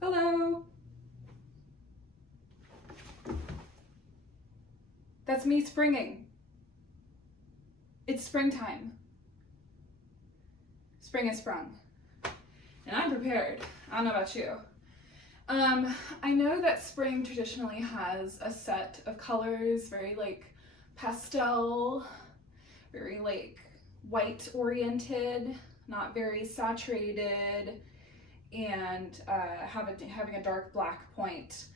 Hello. That's me springing. It's springtime. Spring has sprung. And I'm prepared. I don't know about you. I know that spring traditionally has a set of colors, very pastel, very white oriented, not very saturated, and having a dark black point,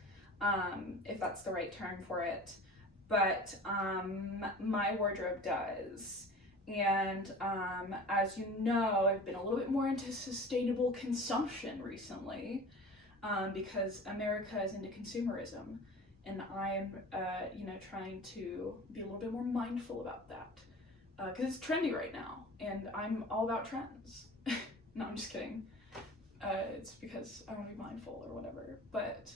if that's the right term for it. But my wardrobe does. And as you know, I've been a little bit more into sustainable consumption recently, because America is into consumerism, and I'm trying to be a little bit more mindful about that, because it's trendy right now, and I'm all about trends. No, I'm just kidding. It's because I want to be mindful or whatever. But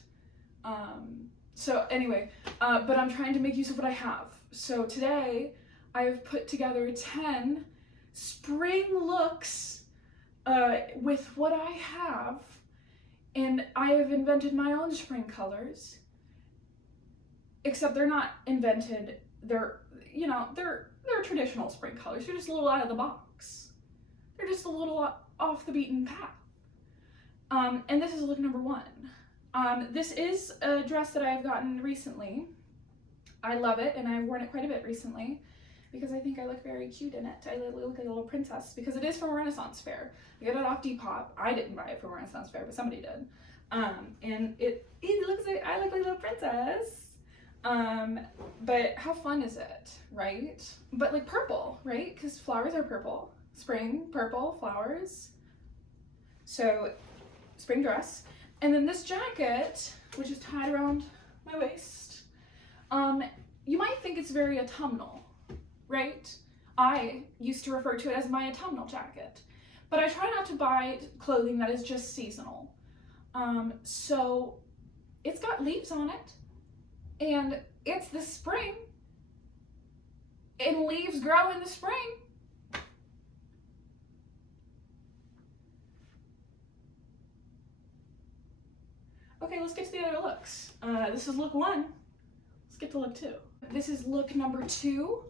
so anyway, but I'm trying to make use of what I have. So today I've put together 10 spring looks with what I have, and I have invented my own spring colors. Except they're not invented. They're traditional spring colors. They're just a little out of the box. They're just a little off the beaten path. And this is look number 1. This is a dress that I've gotten recently. I love it, and I've worn it quite a bit recently because I think I look very cute in it. I look like a little princess because it is from a Renaissance fair. I got it off Depop. I didn't buy it from a Renaissance fair, but somebody did. And it looks like I look like a little princess. But how fun is it, right? But like purple, right? Because flowers are purple. Spring, purple, flowers. So, spring dress. And then this jacket, which is tied around my waist, you might think it's very autumnal, right? I used to refer to it as my autumnal jacket, but I try not to buy clothing that is just seasonal. So it's got leaves on it, and it's the spring, and leaves grow in the spring. Okay, let's get to the other looks. This is look 1. Let's get to look 2. This is look number 2.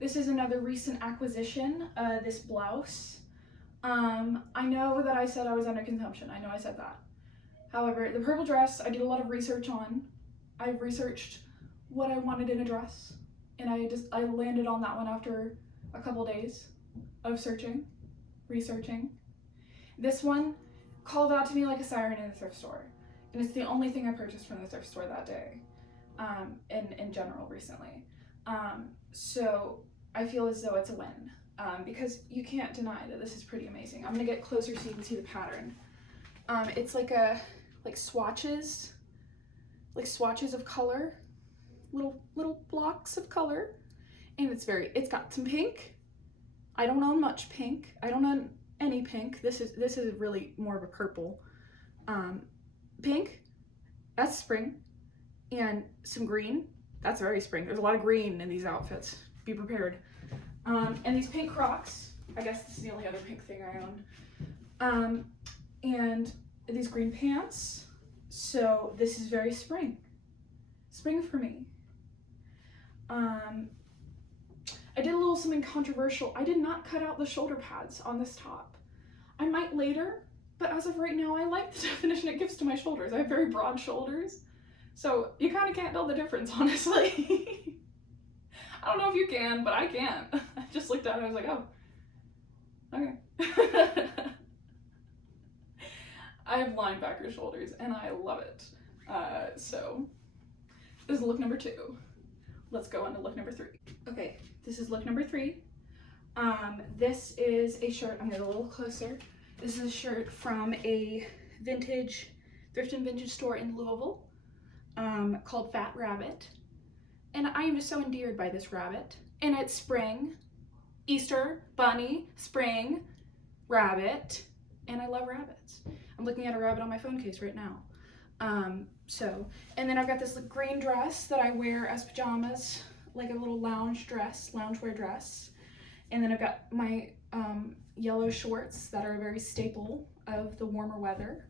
This is another recent acquisition, this blouse. I know that I said I was under consumption. I know I said that. However, the purple dress, I did a lot of research on. I researched what I wanted in a dress, and I landed on that one after a couple days of researching. This one called out to me like a siren in the thrift store. And it's the only thing I purchased from the thrift store that day, in general recently. So I feel as though it's a win, because you can't deny that this is pretty amazing. I'm gonna get closer so you can see the pattern. It's like swatches of color, little blocks of color, and it's got some pink. I don't own much pink. I don't own any pink. This is really more of a purple. Pink, that's spring, and some green, that's very spring. There's a lot of green in these outfits. Be prepared. And these pink Crocs, I guess this is the only other pink thing I own. And these green pants, so this is very spring for me. I did a little something controversial. I did not cut out the shoulder pads on this top. I might later, but as of right now, I like the definition it gives to my shoulders. I have very broad shoulders, so you kind of can't tell the difference, honestly. I don't know if you can, but I can't. I just looked at it and I was like, oh, okay. I have linebacker shoulders, and I love it. So this is look number 2. Let's go on to look number 3. Okay, this is look number 3. This is a shirt. I'm gonna go a little closer. This is a shirt from a thrift and vintage store in Louisville, called Fat Rabbit. And I am just so endeared by this rabbit. And it's spring, Easter, bunny, spring, rabbit, and I love rabbits. I'm looking at a rabbit on my phone case right now. And then I've got this green dress that I wear as pajamas, like a little loungewear dress. And then I've got my yellow shorts that are a very staple of the warmer weather.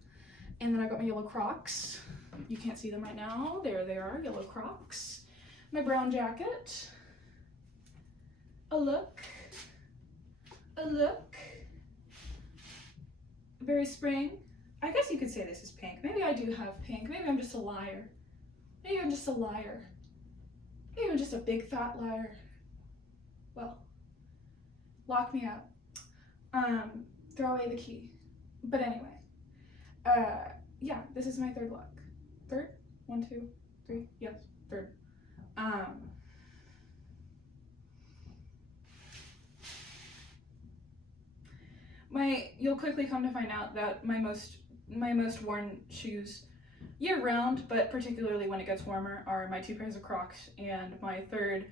And then I got my yellow Crocs. You can't see them right now. There they are, yellow Crocs. My brown jacket. A look. A look. Very spring. I guess you could say this is pink. Maybe I do have pink. Maybe I'm just a liar. Maybe I'm just a liar. Maybe I'm just a big fat liar. Well, lock me up. Throw away the key. But anyway, yeah, this is my third look. Third? 1, 2, 3. Yes, third. You'll quickly come to find out that my most worn shoes year round, but particularly when it gets warmer, are my 2 pairs of Crocs and my 3rd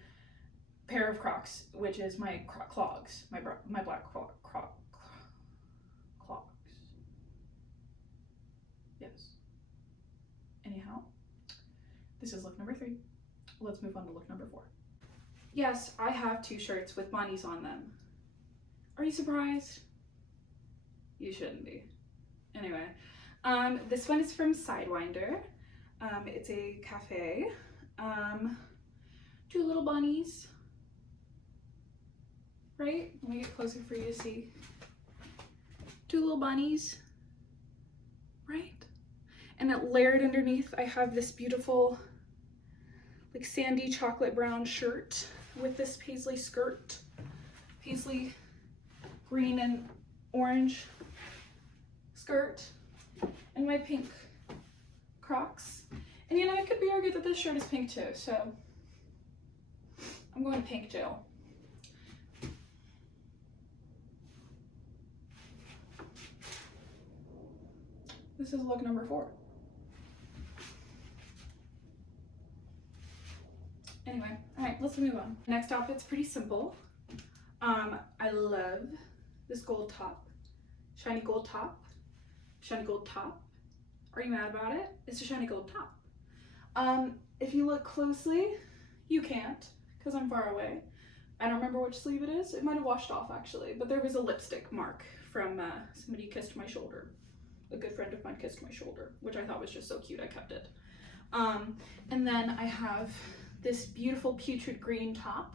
pair of Crocs, which is my clogs, my black clogs. Yes. Anyhow, this is look number 3. Let's move on to look number 4. Yes, I have 2 shirts with bunnies on them. Are you surprised? You shouldn't be. Anyway, this one is from Sidewinder. It's a cafe. 2 little bunnies. Right? Let me get closer for you to see. 2 little bunnies. Right? And then layered underneath, I have this beautiful, like sandy chocolate brown shirt with this paisley skirt. Paisley green and orange skirt. And my pink Crocs. And you know, it could be argued that this shirt is pink too, so I'm going pink jail. This is look number 4. Anyway, all right, let's move on. Next outfit's pretty simple. I love this gold top, shiny gold top, shiny gold top. Are you mad about it? It's a shiny gold top. If you look closely, you can't, because I'm far away. I don't remember which sleeve it is. It might have washed off actually, but there was a lipstick mark from somebody kissed my shoulder. A good friend of mine kissed my shoulder, which I thought was just so cute, I kept it. And then I have this beautiful putrid green top.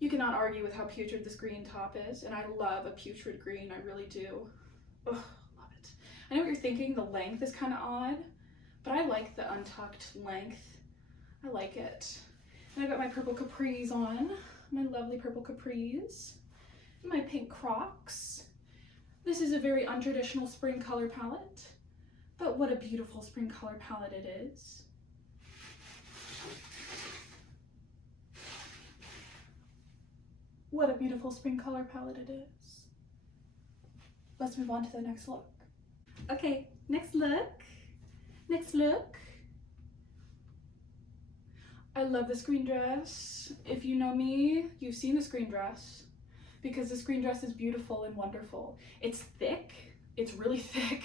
You cannot argue with how putrid this green top is, and I love a putrid green, I really do. Ugh, love it. I know what you're thinking, the length is kind of odd, but I like the untucked length. I like it. And I've got my purple capris on, my lovely purple capris, and my pink Crocs. This is a very untraditional spring color palette, but what a beautiful spring color palette it is. What a beautiful spring color palette it is. Let's move on to the next look. Okay, next look. Next look. I love this green dress. If you know me, you've seen this green dress because this green dress is beautiful and wonderful. It's thick, it's really thick,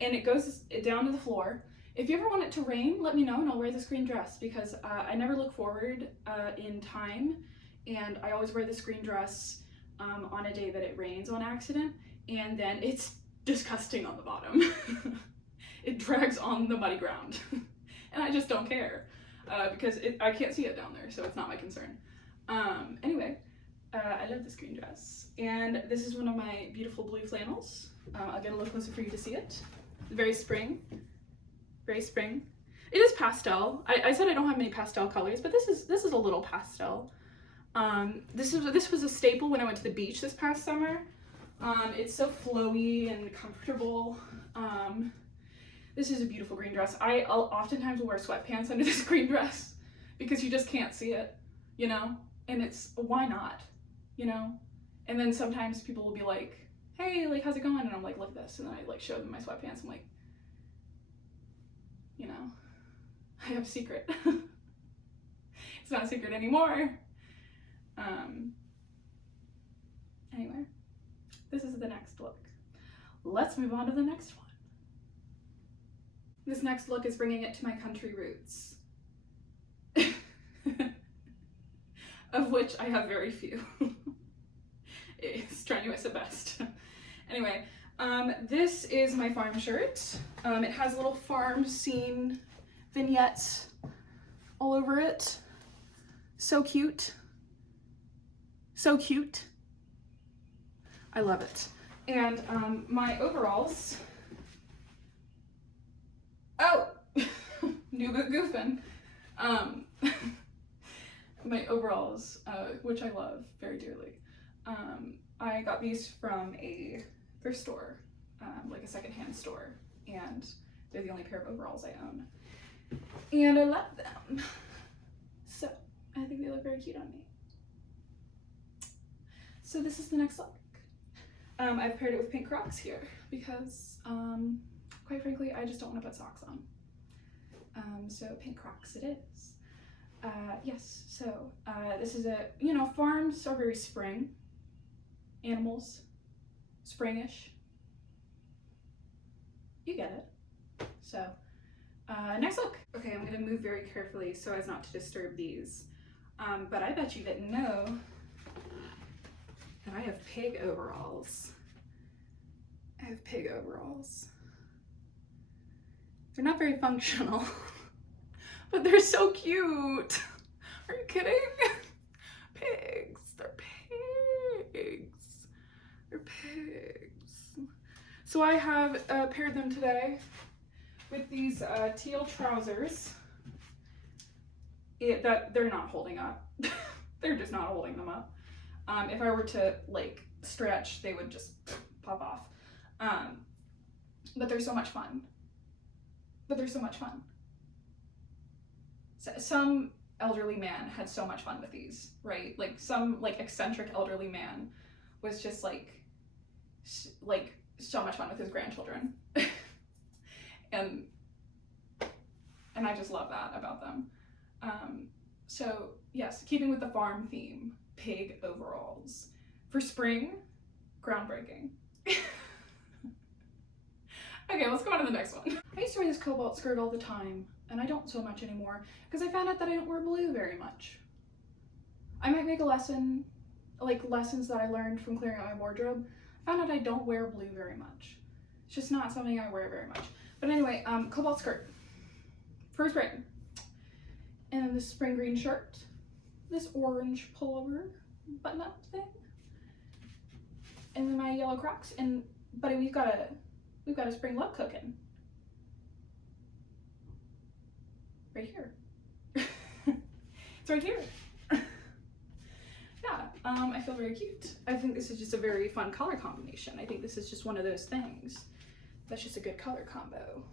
and it goes down to the floor. If you ever want it to rain, let me know and I'll wear this green dress because I never look forward in time. And I always wear this green dress on a day that it rains on accident, and then it's disgusting on the bottom. It drags on the muddy ground, and I just don't care because I can't see it down there, so it's not my concern. Anyway, I love this green dress, and this is one of my beautiful blue flannels. I'll get a little closer for you to see it. Very spring, very spring. It is pastel. I said I don't have many pastel colors, but this is a little pastel. This was a staple when I went to the beach this past summer. It's so flowy and comfortable. This is a beautiful green dress. I'll oftentimes wear sweatpants under this green dress because you just can't see it, you know? And it's, why not, you know? And then sometimes people will be like, hey, like, how's it going? And I'm like, look at this. And then I like show them my sweatpants. I'm like, you know, I have a secret. It's not a secret anymore. Anyway, this is the next look. Let's move on to the next one. This next look is bringing it to my country roots, of which I have very few. It's strenuous at best. Anyway, This is my farm shirt. It has little farm scene vignettes all over it. So cute. So cute. I love it. And my overalls. Oh, new boot goofing. My overalls, which I love very dearly. I got these from a thrift store, like a secondhand store, and they're the only pair of overalls I own. And I love them. So I think they look very cute on me. So this is the next look. I've paired it with pink Crocs here because, quite frankly, I just don't want to put socks on. So pink Crocs it is. Yes, so this is farms are very spring. Animals, springish. You get it. So, next look. Okay, I'm gonna move very carefully so as not to disturb these. But I bet you didn't know that I have pig overalls. I have pig overalls. They're not very functional, but they're so cute. Are you kidding? Pigs, they're pigs. They're pigs. So I have paired them today with these teal trousers. That they're not holding up. They're just not holding them up. If I were to like stretch, they would just pop off. But they're so much fun. So, some elderly man had so much fun with these, right? Like some like eccentric elderly man was just like so much fun with his grandchildren. and I just love that about them. So yes, keeping with the farm theme, pig overalls. For spring, groundbreaking. Okay, let's go on to the next one. I used to wear this cobalt skirt all the time, and I don't so much anymore because I found out that I don't wear blue very much. I might make a lesson, like lessons that I learned from clearing out my wardrobe. I found out I don't wear blue very much. It's just not something I wear very much. But anyway, cobalt skirt for spring. And then this spring green shirt, this orange pullover button-up thing, and then my yellow Crocs. And buddy, we've got a spring look cooking right here. It's right here. Yeah, I feel very cute. I think this is just a very fun color combination. I think this is just one of those things that's just a good color combo,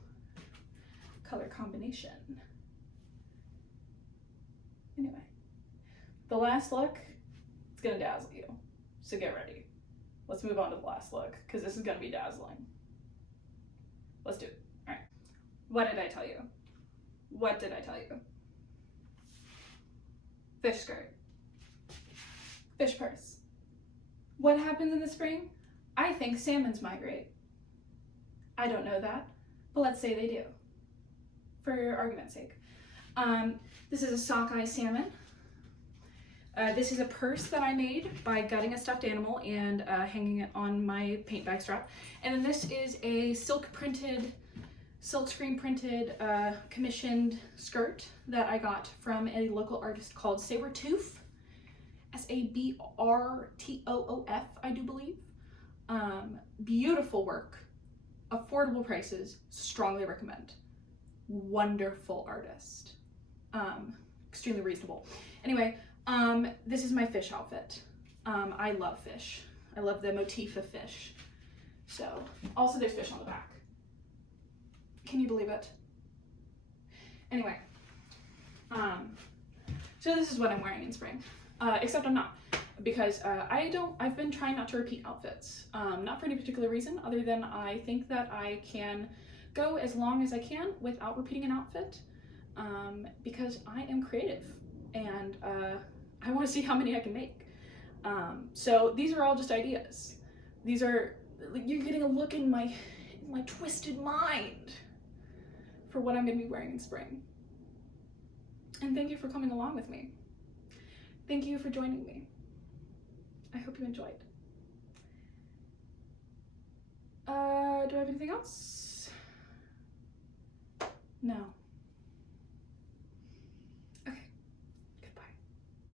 color combination. Anyway, the last look, it's gonna dazzle you, so get ready. Let's move on to the last look, because this is gonna be dazzling. Let's do it. All right. What did I tell you? What did I tell you? Fish skirt. Fish purse. What happens in the spring? I think salmons migrate. I don't know that, but let's say they do, for argument's sake. This is a sockeye salmon. This is a purse that I made by gutting a stuffed animal and hanging it on my paint bag strap. And then this is a silk screen printed commissioned skirt that I got from a local artist called Sabertooth, Sabrtoof, I do believe. Beautiful work, affordable prices, strongly recommend. Wonderful artist, extremely reasonable. Anyway, this is my fish outfit. I love fish. I love the motif of fish. So, also there's fish on the back. Can you believe it? Anyway, so this is what I'm wearing in spring. Except I'm not, because I've been trying not to repeat outfits. Not for any particular reason, other than I think that I can go as long as I can without repeating an outfit, because I am creative, and I want to see how many I can make. So these are all just ideas. These are, you're getting a look in my twisted mind for what I'm going to be wearing in spring. And thank you for coming along with me. Thank you for joining me. I hope you enjoyed. Do I have anything else? No.